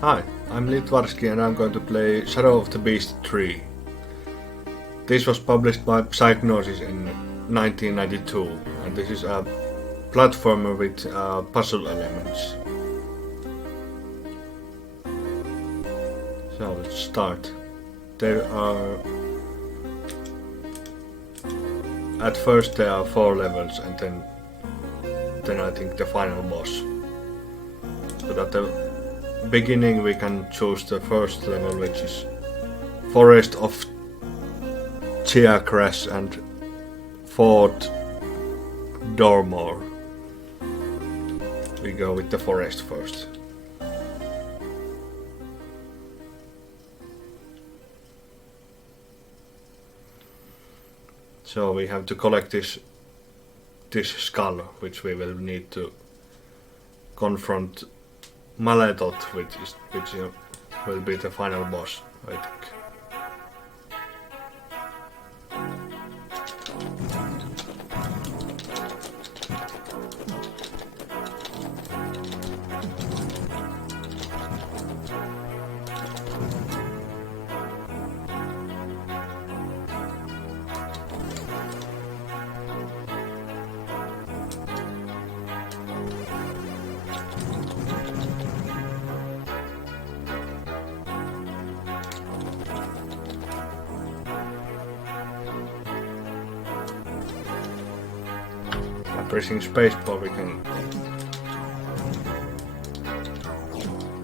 Hi, I'm Litvarski and I'm going to play Shadow of the Beast 3. This was published by Psygnosis in 1992 and this is a platformer with puzzle elements. So let's start. At first there are 4 levels and then I think the final boss. But at the beginning we can choose the first level, which is Forest of Chiacrash and Fort Dormor. We go with the forest first. So we have to collect this skull, which we will need to confront Malethot, which will be the final boss, I think. Pressing spacebar we can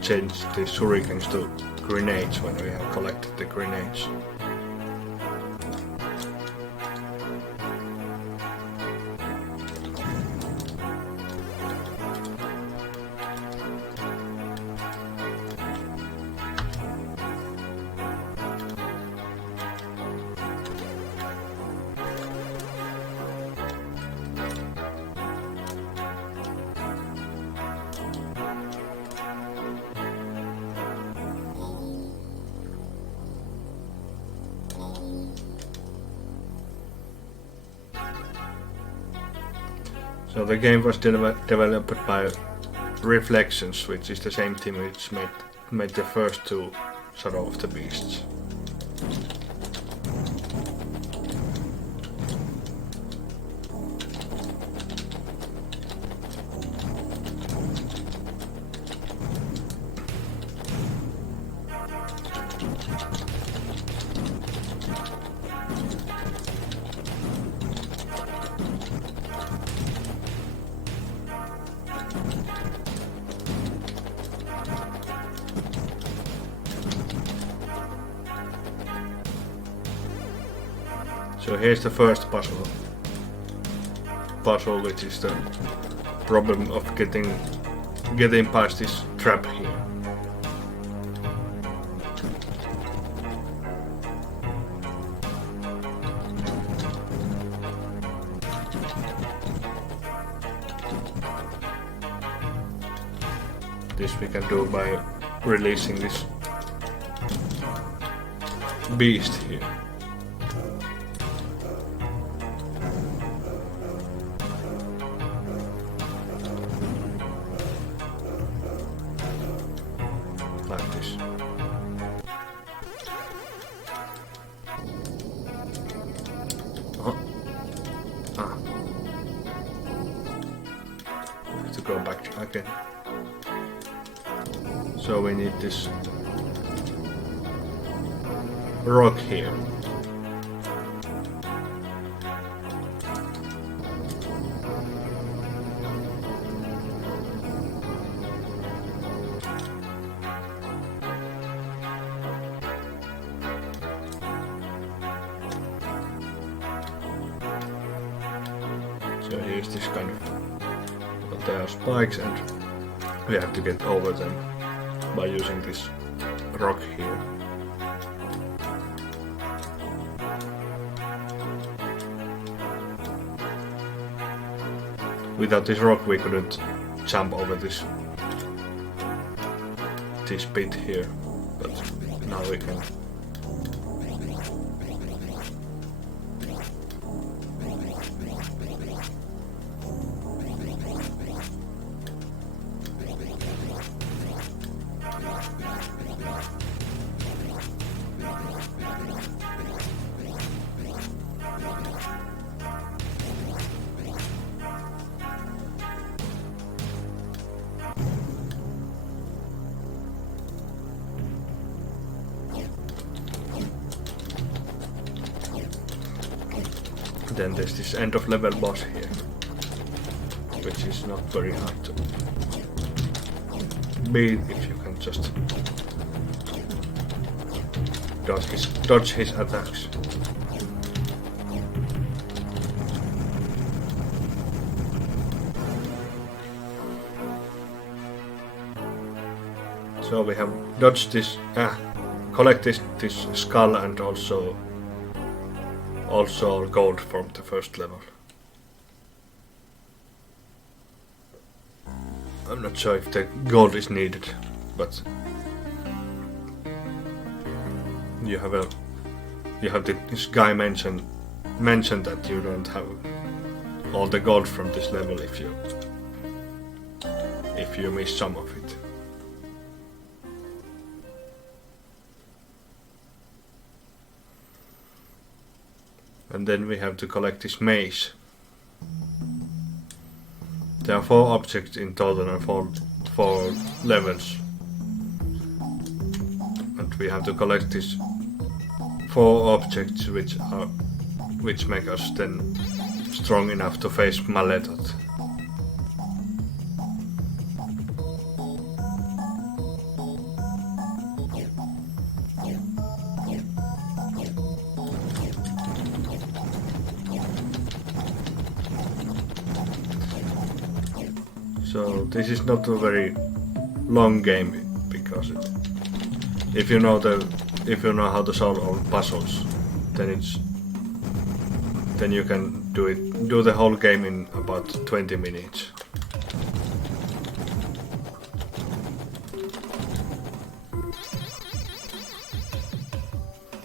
change the shurikens to grenades when we have collected the grenades. So the game was developed by Reflections, which is the same team which made the first 2 Shadow of the Beasts. So here's the first puzzle, which is the problem of getting past this trap here. This we can do by releasing this beast here. Like this. We have to go back again. So we need this rock here. So here's this kind of, but there are spikes and we have to get over them by using this rock here. Without this rock we couldn't jump over this pit here, but now we can. then there's this end of level boss here, which is not very hard to beat if you can just dodge his attacks. So we have dodged this, collected this skull and also gold from the first level. I'm not sure if the gold is needed, but you have this guy mentioned that you don't have all the gold from this level if you miss some of it. And then we have to collect this maze. There are 4 objects in total and four levels. And we have to collect these 4 objects which make us then strong enough to face Maletot. So this is not a very long game because if you know how to solve all puzzles, then you can do the whole game in about 20 minutes.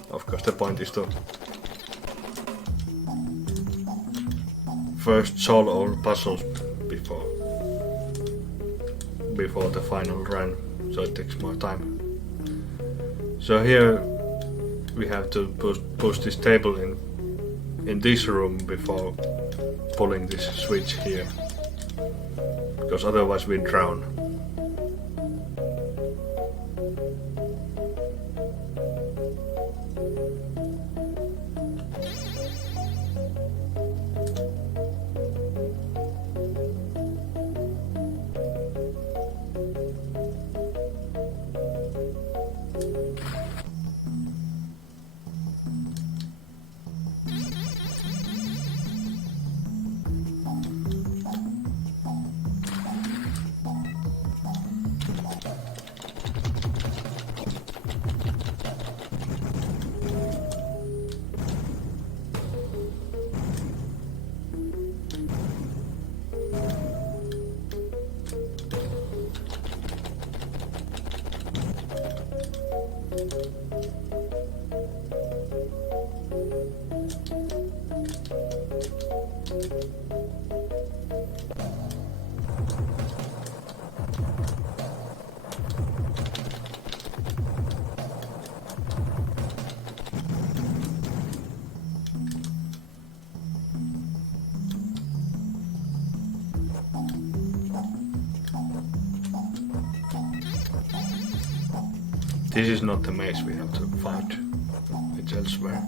Of course, the point is to first solve all puzzles before the final run, so it takes more time. So here we have to push this table in this room before pulling this switch here, because otherwise we drown. This is not the maze we have to find, it's elsewhere.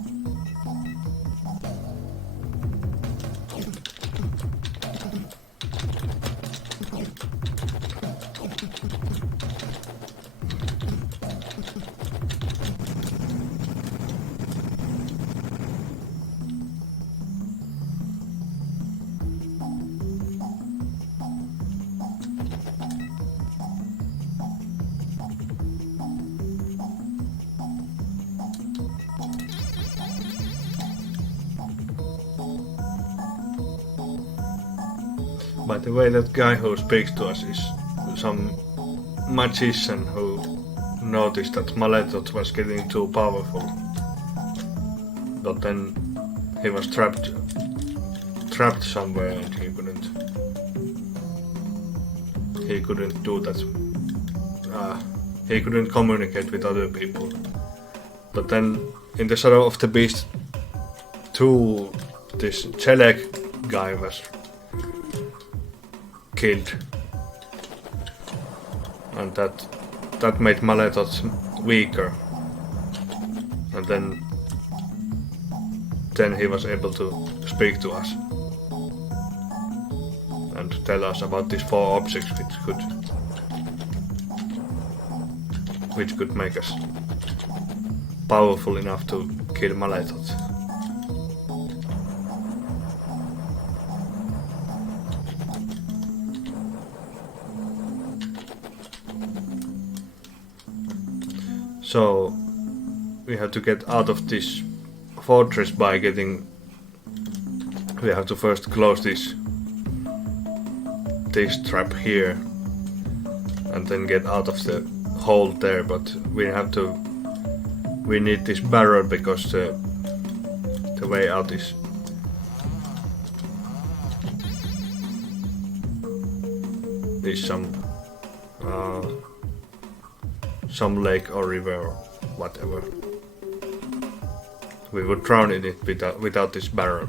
By the way, that guy who speaks to us is some magician who noticed that Maletot was getting too powerful. But then he was trapped somewhere and he couldn't do that. He couldn't communicate with other people. But then in the Shadow of the Beast 2, this Chelek guy was killed, and that made Maletot weaker, and then then he was able to speak to us and tell us about these 4 objects which could make us powerful enough to kill Malethot. So we have to get out of this fortress by we have to first close this trap here and then get out of the hole there, but we need this barrel because the way out is some lake or river or whatever. We would drown in it without this barrel.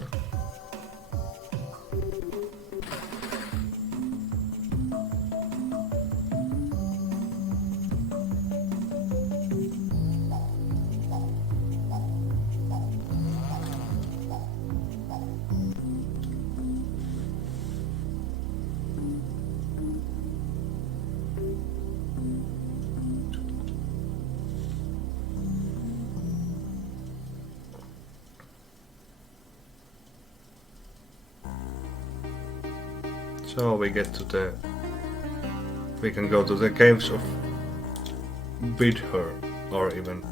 So we can go to the caves of Bidher or even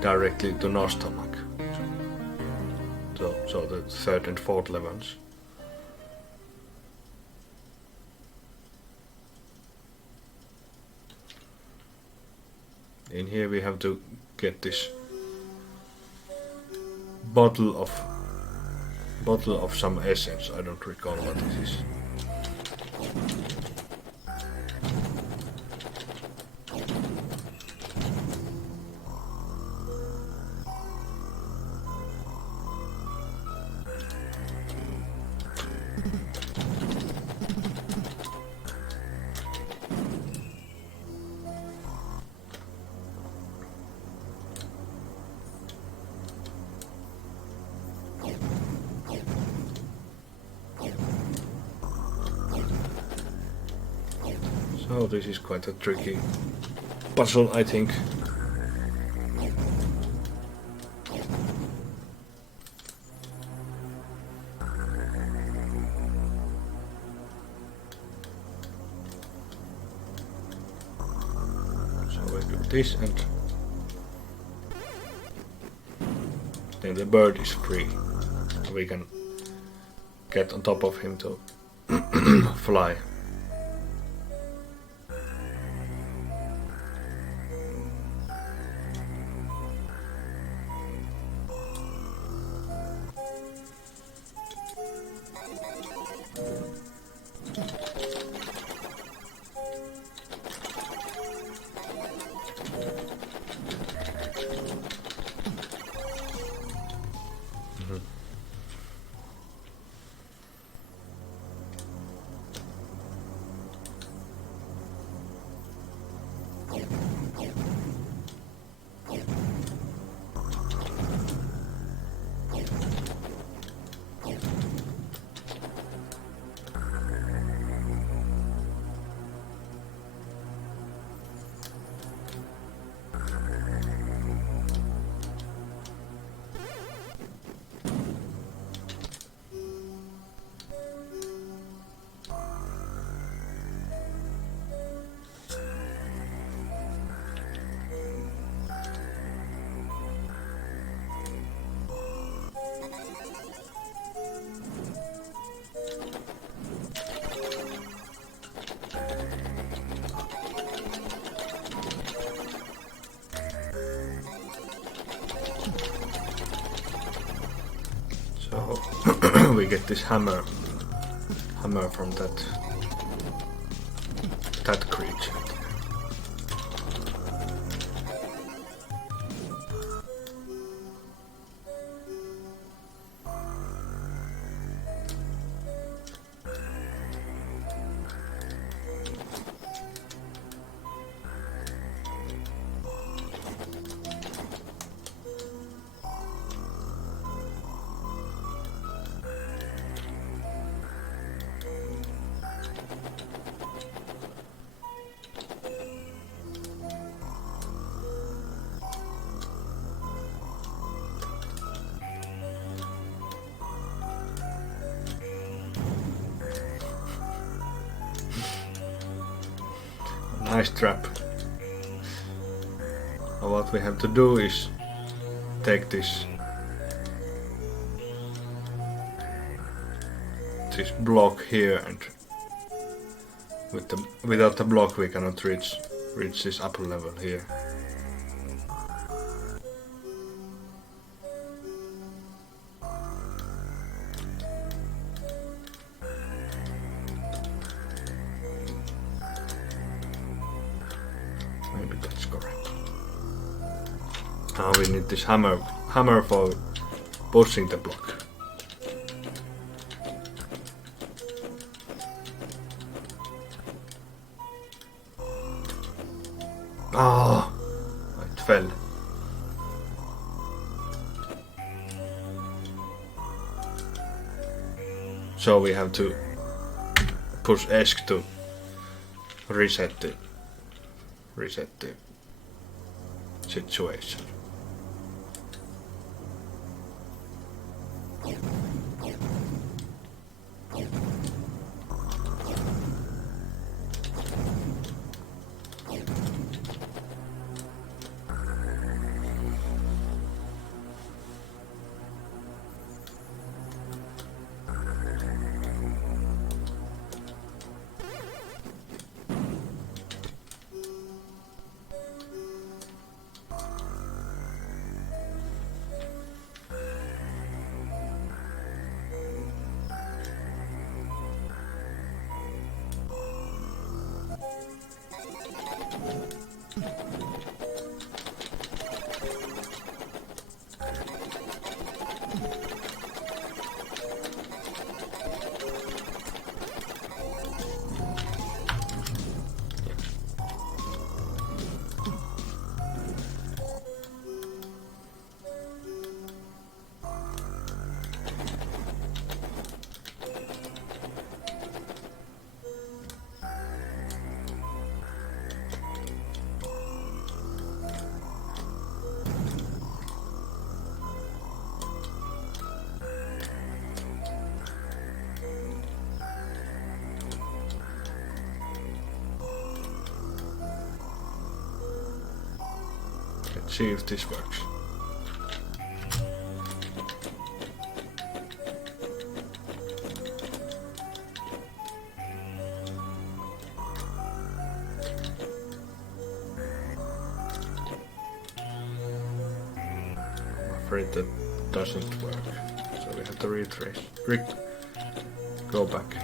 directly to Nostomak. So the 3rd and 4th levels. In here we have to get this bottle of some essence. I don't recall what this is. So this is quite a tricky puzzle, I think. So we do this and then the bird is free. We can get on top of him to fly. So we get this hammer from that creature. ice trap. And what we have to do is take this block here, and without the block we cannot reach this upper level here. Maybe that's correct. Now we need this hammer for pushing the block. Ah, it fell. So we have to push ESC to reset the situation. Let's see if this works. I'm afraid that doesn't work, so we have to retrace. Go back.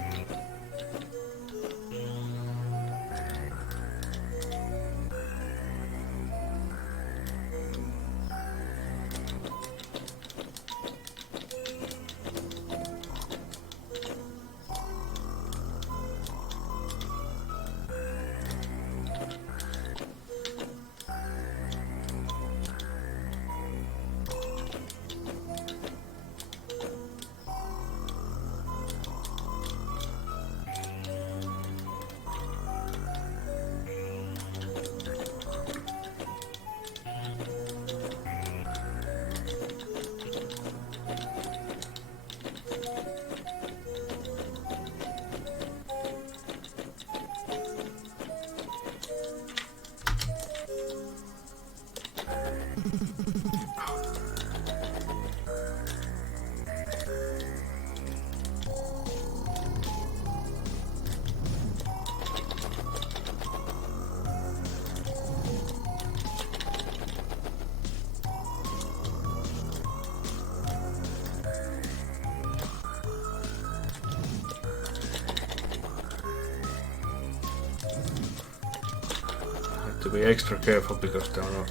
To be extra careful because there are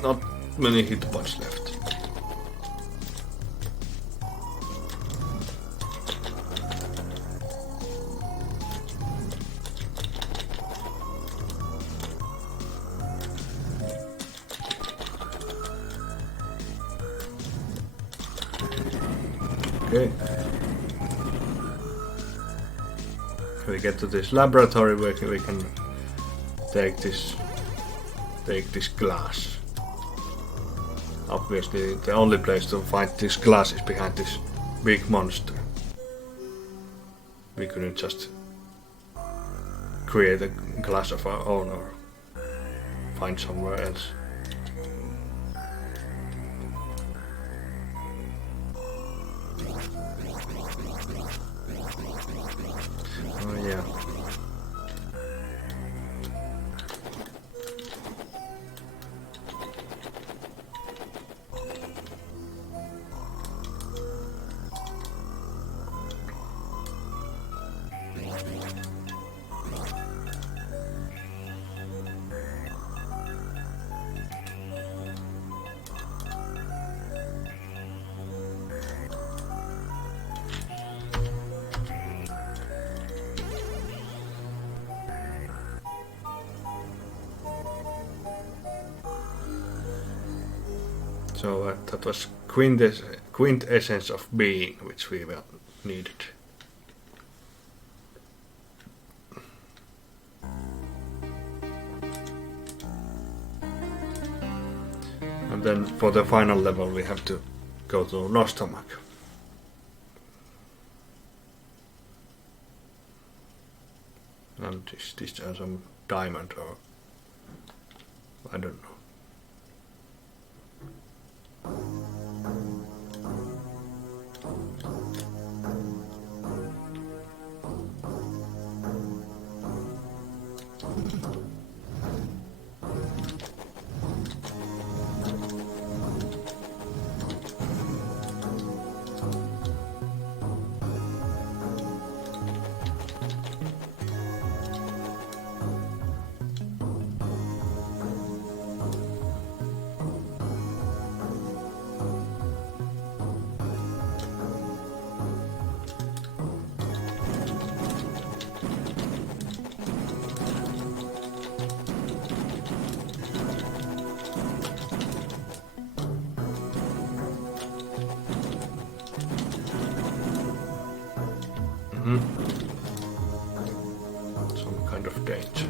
not many hit points left. Okay. When we get to this laboratory where we can take this glass. Obviously the only place to find this glass is behind this big monster. We couldn't just create a class of our own or find somewhere else. Oh yeah. So that was quintessence of being, which we needed. And then for the final level we have to go to no stomach. And is this some diamond or I don't know. Some kind of danger.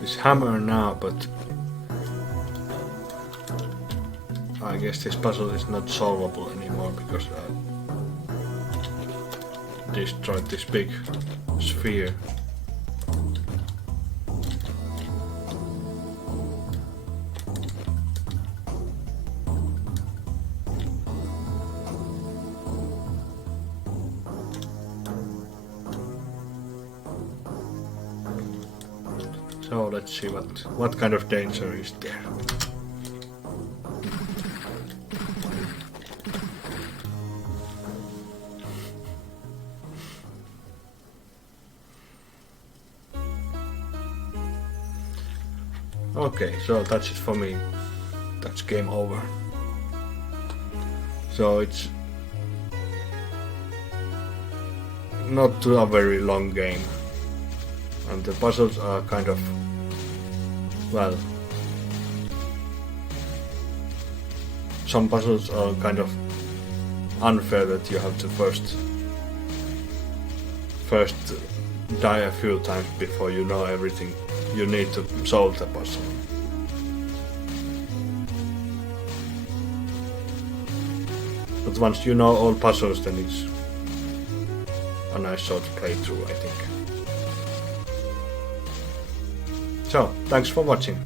This hammer now, but I guess this puzzle is not solvable anymore because I destroyed this big sphere. So let's see what kind of danger is there. Okay, so that's it for me. That's game over. So it's not a very long game. And the puzzles are kind of, well, some puzzles are kind of unfair that you have to first die a few times before you know everything you need to solve the puzzle. But once you know all puzzles, then it's a nice short playthrough, I think. So, thanks for watching.